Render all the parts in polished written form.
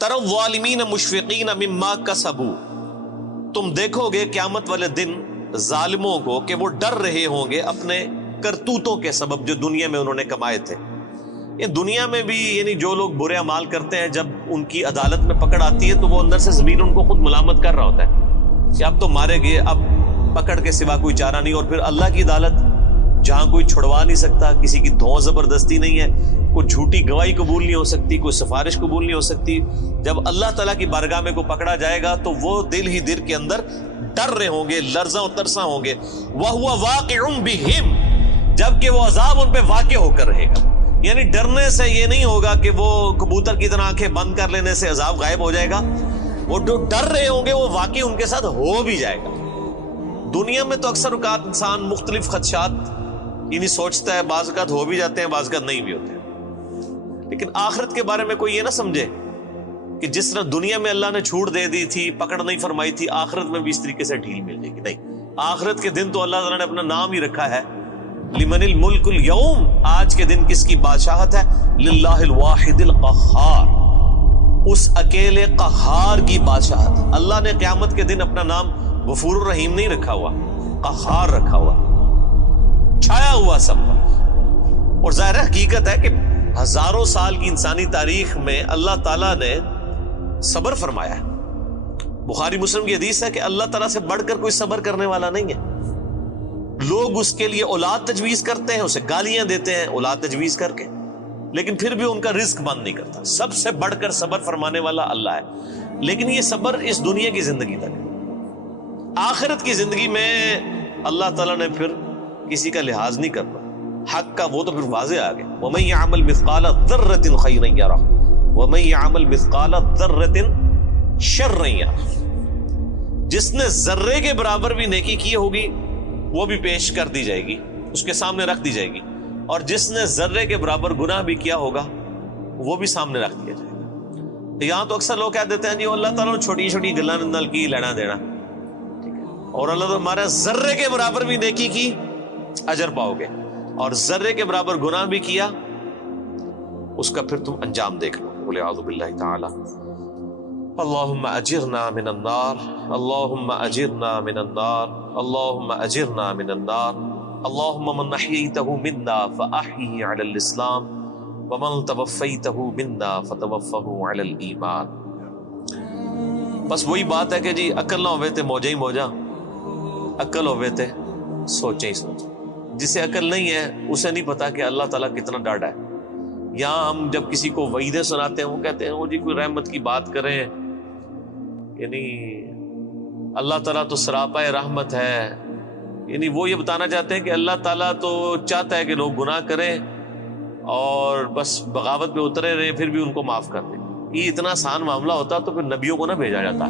تر الظالمین مشفقین مما کسبوا، تم دیکھو گے قیامت والے دن ظالموں کو کہ وہ ڈر رہے ہوں گے اپنے کرتوتوں کے سبب جو دنیا میں انہوں نے کمائے تھے۔ یہ دنیا میں بھی یعنی جو لوگ برے اعمال کرتے ہیں جب ان کی عدالت میں پکڑ آتی ہے تو وہ اندر سے ضمیر ان کو خود ملامت کر رہا ہوتا ہے کہ اب تو مارے گئے، اب پکڑ کے سوا کوئی چارہ نہیں۔ اور پھر اللہ کی عدالت جہاں کوئی چھڑوا نہیں سکتا، کسی کی دھون زبردستی نہیں ہے، کوئی جھوٹی گواہی قبول نہیں ہو سکتی، کوئی سفارش قبول نہیں ہو سکتی، جب اللہ تعالیٰ کی بارگاہ میں کو پکڑا جائے گا تو وہ دل ہی دل کے اندر ڈر رہے ہوں گے، لرزاں و ترساں ہوں گے۔ وَهُوَ وَاقِعٌ بِهِمْ، جبکہ وہ عذاب ان پہ واقع ہو کر رہے گا۔ یعنی ڈرنے سے یہ نہیں ہوگا کہ وہ کبوتر کی طرح آنکھیں بند کر لینے سے عذاب غائب ہو جائے گا، وہ جو ڈر رہے ہوں گے وہ واقعی ان کے ساتھ ہو بھی جائے گا۔ دنیا میں تو اکثر اوقات انسان مختلف خدشات یعنی سوچتا ہے، بعض اوقات ہو بھی جاتے ہیں، بعض اوقات نہیں بھی ہوتے ہیں، لیکن آخرت کے بارے میں کوئی یہ نہ سمجھے کہ جس طرح دنیا میں اللہ نے چھوٹ دے دی تھی، پکڑ نہیں فرمائی تھی، آخرت میں بھی اس طریقے سے ڈھیل مل جائے گی۔ نہیں، آخرت کے دن تو اللہ تعالیٰ نے اپنا نام ہی رکھا ہے، لمن الملک اليوم، آج کے دن کس کی بادشاہت ہے؟ للہ الواحد القہار، اس اکیلے قہار کی بادشاہت۔ اللہ نے قیامت کے دن اپنا نام غفور الرحیم نہیں رکھا ہوا، قہار رکھا ہوا، چھایا ہوا سب پر۔ اور ظاہر حقیقت ہے کہ ہزاروں سال کی انسانی تاریخ میں اللہ تعالیٰ نے صبر فرمایا ہے۔ بخاری مسلم کی حدیث ہے کہ اللہ تعالیٰ سے بڑھ کر کوئی صبر کرنے والا نہیں ہے۔ لوگ اس کے لیے اولاد تجویز کرتے ہیں، اسے گالیاں دیتے ہیں اولاد تجویز کر کے، لیکن پھر بھی ان کا رزق بند نہیں کرتا۔ سب سے بڑھ کر صبر فرمانے والا اللہ ہے، لیکن یہ صبر اس دنیا کی زندگی تک ہے۔ آخرت کی زندگی میں اللہ تعالیٰ نے پھر کسی کا لحاظ نہیں کرنا، حق کا وہ تو پھر واضح آ گیا۔ وَمَن يَعْمَلْ مِثْقَالَ ذَرَّةٍ خَيْرًا يَرَهُ وَمَن يَعْمَلْ مِثْقَالَ ذَرَّةٍ شَرًّا يَرَهُ، جس نے ذرے کے برابر بھی نیکی کی ہوگی وہ بھی پیش کر دی جائے گی، اس کے سامنے رکھ دی جائے گی، اور جس نے ذرے کے برابر گناہ بھی کیا ہوگا وہ بھی سامنے رکھ دیا جائے گا۔ یہاں تو اکثر لوگ کہہ دیتے ہیں جی اللہ تعالیٰ نے چھوٹی چھوٹی گلاں نال کی لینا دینا، ٹھیک ہے، اور اللہ تعالیٰ ہمارا ذرے کے برابر بھی نیکی کی اجر پاؤ گے، اور ذرے کے برابر گناہ بھی کیا اس کا پھر تم انجام دیکھ لو۔ قل اعوذ باللہ تعالی اللہم اجرنا من النار، اللہم اجرنا من النار، اللہم اجرنا من النار، اللہم من احییتہ منا فاحیہ علی الاسلام ومن توفیتہ منا فتوفہ علی الایمان۔ بس وہی بات ہے کہ جی عقل نہ ہوئے تے موجہ ہی موجہ، عقل ہوئے تے سوچیں ہی سوچیں۔ جسے عقل نہیں ہے اسے نہیں پتا کہ اللہ تعالیٰ کتنا ڈاڈا ہے۔ یہاں ہم جب کسی کو وعیدیں سناتے ہیں وہ کہتے ہیں وہ جی کوئی رحمت کی بات کریں، یعنی اللہ تعالیٰ تو سراپا رحمت ہے، یعنی وہ یہ بتانا چاہتے ہیں کہ اللہ تعالیٰ تو چاہتا ہے کہ لوگ گناہ کریں اور بس بغاوت پہ اترے رہے پھر بھی ان کو معاف کر دیں۔ یہ اتنا آسان معاملہ ہوتا تو پھر نبیوں کو نہ بھیجا جاتا،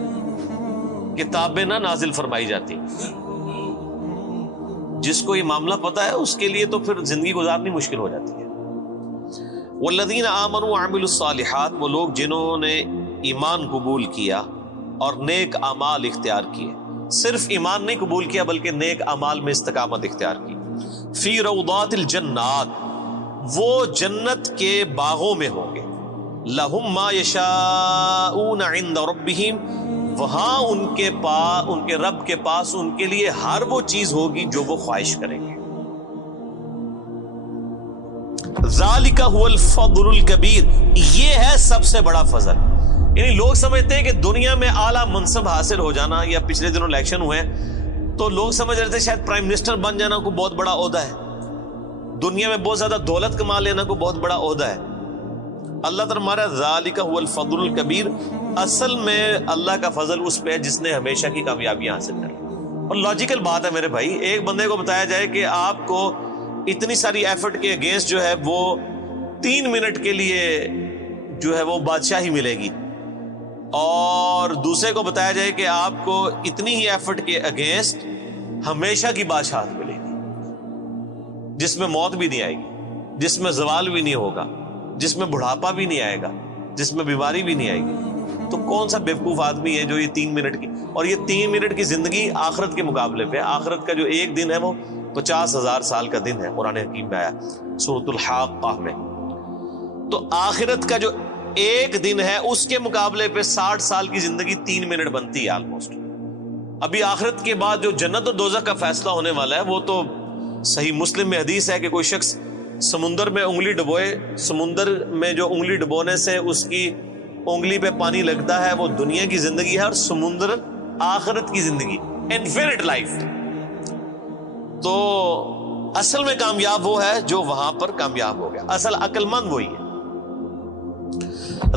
کتابیں نہ نازل فرمائی جاتی۔ جس کو یہ معاملہ پتا ہے اس کے لیے تو پھر زندگی گزارنی مشکل ہو جاتی ہے۔ والذین آمنوا وعملوا الصالحات، وہ لوگ جنہوں نے ایمان قبول کیا اور نیک اعمال اختیار کیے، صرف ایمان نہیں قبول کیا بلکہ نیک اعمال میں استقامت اختیار کی۔ فی روضات الجنات، وہ جنت کے باغوں میں ہوں گے۔ لہم ما یشاءون عند ربہم، وہاں ان کے رب کے پاس ان کے لیے ہر وہ چیز ہوگی جو وہ خواہش کریں گے۔ ذالک هو الفضل الکبیر، یہ ہے سب سے بڑا فضل۔ یعنی لوگ سمجھتے ہیں کہ دنیا میں اعلیٰ منصب حاصل ہو جانا، یا پچھلے دنوں الیکشن ہوئے ہیں تو لوگ سمجھ رہے تھے شاید پرائم منسٹر بن جانا کوئی بہت بڑا عہدہ ہے، دنیا میں بہت زیادہ دولت کما لینا کوئی بہت بڑا عہدہ ہے۔ اللہ تعالیٰ ہمارا ذالک هو الفضل الکبیر، اصل میں اللہ کا فضل اس پہ ہے جس نے ہمیشہ کی کامیابیاں حاصل کر لی۔ اور لاجیکل بات ہے میرے بھائی، ایک بندے کو بتایا جائے کہ آپ کو اتنی ساری ایفرٹ کے اگینسٹ جو ہے وہ 3 منٹ کے لیے جو ہے وہ بادشاہی ملے گی، اور دوسرے کو بتایا جائے کہ آپ کو اتنی ہی ایفرٹ کے اگینسٹ ہمیشہ کی بادشاہت ملے گی، جس میں موت بھی نہیں آئے گی، جس میں زوال بھی نہیں ہوگا، جس میں بڑھاپا بھی نہیں آئے گا، جس میں بیماری بھی نہیں آئے گی۔ تو کون سا بیوقوف آدمی ہے جو یہ 3 منٹ کی، اور یہ 3 منٹ کی زندگی آخرت کے مقابلے پہ، آخرت کا جو ایک دن ہے وہ 50,000 سال کا دن ہے، قرآن حکیم میں آیا سورۃ الحاقہ میں۔ تو آخرت کا جو ایک دن ہے اس کے مقابلے پہ 60 سال کی زندگی 3 منٹ بنتی ہے آلموسٹ. ابھی آخرت کے بعد جو جنت و دوزخ کا فیصلہ ہونے والا ہے وہ تو صحیح مسلم میں حدیث ہے کہ کوئی شخص سمندر میں انگلی ڈبوئے, سمندر میں جو انگلی ڈبونے سے اس کی انگلی پہ پانی لگتا ہے وہ دنیا کی زندگی ہے, اور سمندر آخرت کی زندگی, انفینٹ لائف. تو اصل میں کامیاب وہ ہے جو وہاں پر کامیاب ہو گیا, اصل عقل مند وہی ہے.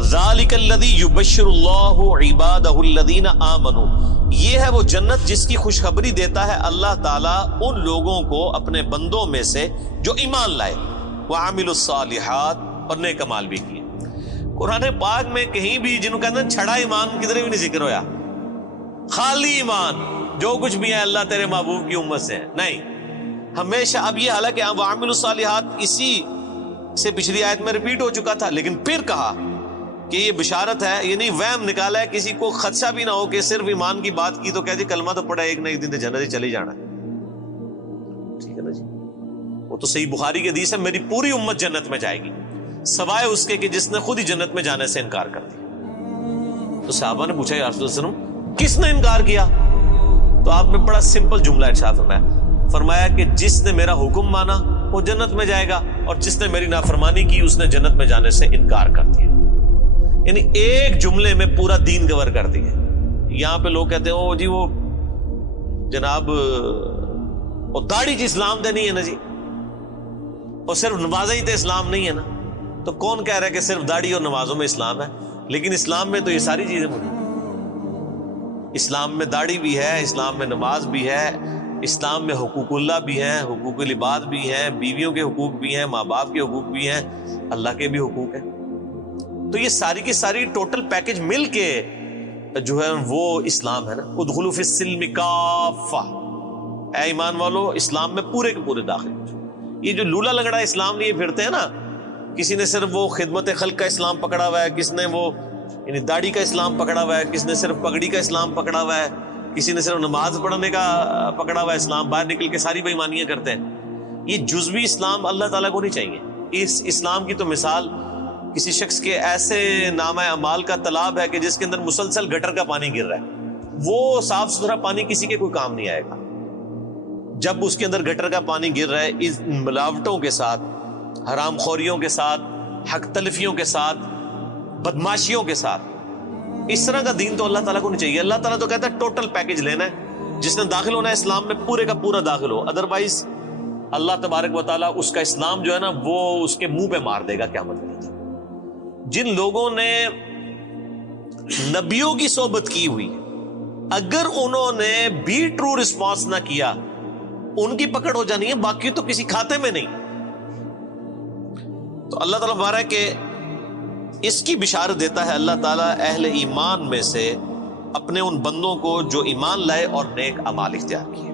ذالک الذی یبشر اللہ عبادہ الذین آمنوا, یہ ہے وہ جنت جس کی خوشخبری دیتا ہے اللہ تعالیٰ ان لوگوں کو اپنے بندوں میں سے جو ایمان لائے, وعملوا الصالحات, اور نیک اعمال بھی کیے. قرآن پاک میں کہیں بھی جنہوں کہتے ہیں چھڑا ایمان کدھر بھی نہیں ذکر ہویا, خالی ایمان جو کچھ بھی ہے اللہ تیرے محبوب کی امت سے ہے, نہیں. ہمیشہ اب یہ حالانکہ وعملوا الصالحات اسی سے پچھلی آیت میں ریپیٹ ہو چکا تھا, لیکن پھر کہا کہ یہ بشارت ہے, یعنی وہم نکالا ہے, کسی کو خدشہ بھی نہ ہو کہ صرف ایمان کی بات کی تو کہہ جی کلمہ تو پڑھا ایک نہ ایک دن تو جنت ہی چلی جانا ہے. ٹھیک ہے نا جی, وہ تو صحیح بخاری کی حدیث ہے, میری پوری امت جنت میں جائے گی سوائے اس کے کہ جس نے خود ہی جنت میں جانے سے انکار کر دیا. تو صحابہ نے پوچھا یا رسول اللہ صلی اللہ علیہ وسلم کس نے انکار کیا؟ تو آپ نے بڑا سمپل جملہ ارشاد فرمایا کہ جس نے میرا حکم مانا وہ جنت میں جائے گا, اور جس نے میری نافرمانی کی اس نے جنت میں جانے سے انکار کر دیا. یعنی ایک جملے میں پورا دین کور کر دیا. یہاں پہ لوگ کہتے ہیں او جی وہ جناب وہ داڑھی چ اسلام دے نہیں ہے نا جی, اور صرف نمازیں ہی تو اسلام نہیں ہے نا. تو کون کہہ رہا ہے کہ صرف داڑھی اور نمازوں میں اسلام ہے؟ لیکن اسلام میں تو یہ ساری چیزیں موجود ہیں. اسلام میں داڑھی بھی ہے, اسلام میں نماز بھی ہے, اسلام میں حقوق اللہ بھی ہیں, حقوق العباد بھی ہیں, بیویوں کے حقوق بھی ہیں, ماں باپ کے حقوق بھی ہیں, اللہ کے بھی حقوق ہیں. تو یہ ساری کی ساری ٹوٹل پیکج مل کے جو ہے وہ اسلام ہے نا. ادخلوا فی السلم کافہ, اے ایمان والو اسلام میں پورے کے پورے داخل ہو جاؤ. یہ جو لولا لنگڑا اسلام لیے پھرتے ہیں نا, کسی نے صرف وہ خدمت خلق کا اسلام پکڑا ہوا ہے, کس نے وہ یعنی داڑھی کا اسلام پکڑا ہوا ہے, کس نے صرف پگڑی کا اسلام پکڑا ہوا ہے, کسی نے صرف نماز پڑھنے کا پکڑا ہوا ہے اسلام, باہر نکل کے ساری بے ایمانیاں کرتے ہیں. یہ جزوی اسلام اللہ تعالیٰ کو نہیں چاہیے. اس اسلام کی تو مثال کسی شخص کے ایسے نامہ اعمال کا تالاب ہے کہ جس کے اندر مسلسل گٹر کا پانی گر رہا ہے. وہ صاف ستھرا پانی کسی کے کوئی کام نہیں آئے گا. جب اس کے اندر گٹر کا پانی گر رہا ہے اس ملاوٹوں کے ساتھ, حرام خوریوں کے ساتھ, حق تلفیوں کے ساتھ, بدماشیوں کے ساتھ, اس طرح کا دین تو اللہ تعالیٰ کو نہیں چاہیے. اللہ تعالیٰ تو کہتا ہے ٹوٹل پیکج لینا ہے, جس نے داخل ہونا ہے اسلام میں پورے کا پورا داخل ہو, ادروائز اللہ تبارک و تعالیٰ اس کا اسلام جو ہے نا وہ اس کے منہ پہ مار دے گا قیامت کے دن. جن لوگوں نے نبیوں کی صحبت کی ہوئی, اگر انہوں نے بھی ٹرو رسپانس نہ کیا ان کی پکڑ ہو جانی ہے, باقی تو کسی کھاتے میں نہیں. تو اللہ تعالیٰ فرما رہا ہے کہ اس کی بشارت دیتا ہے اللہ تعالیٰ اہل ایمان میں سے اپنے ان بندوں کو جو ایمان لائے اور نیک اعمال اختیار کیے.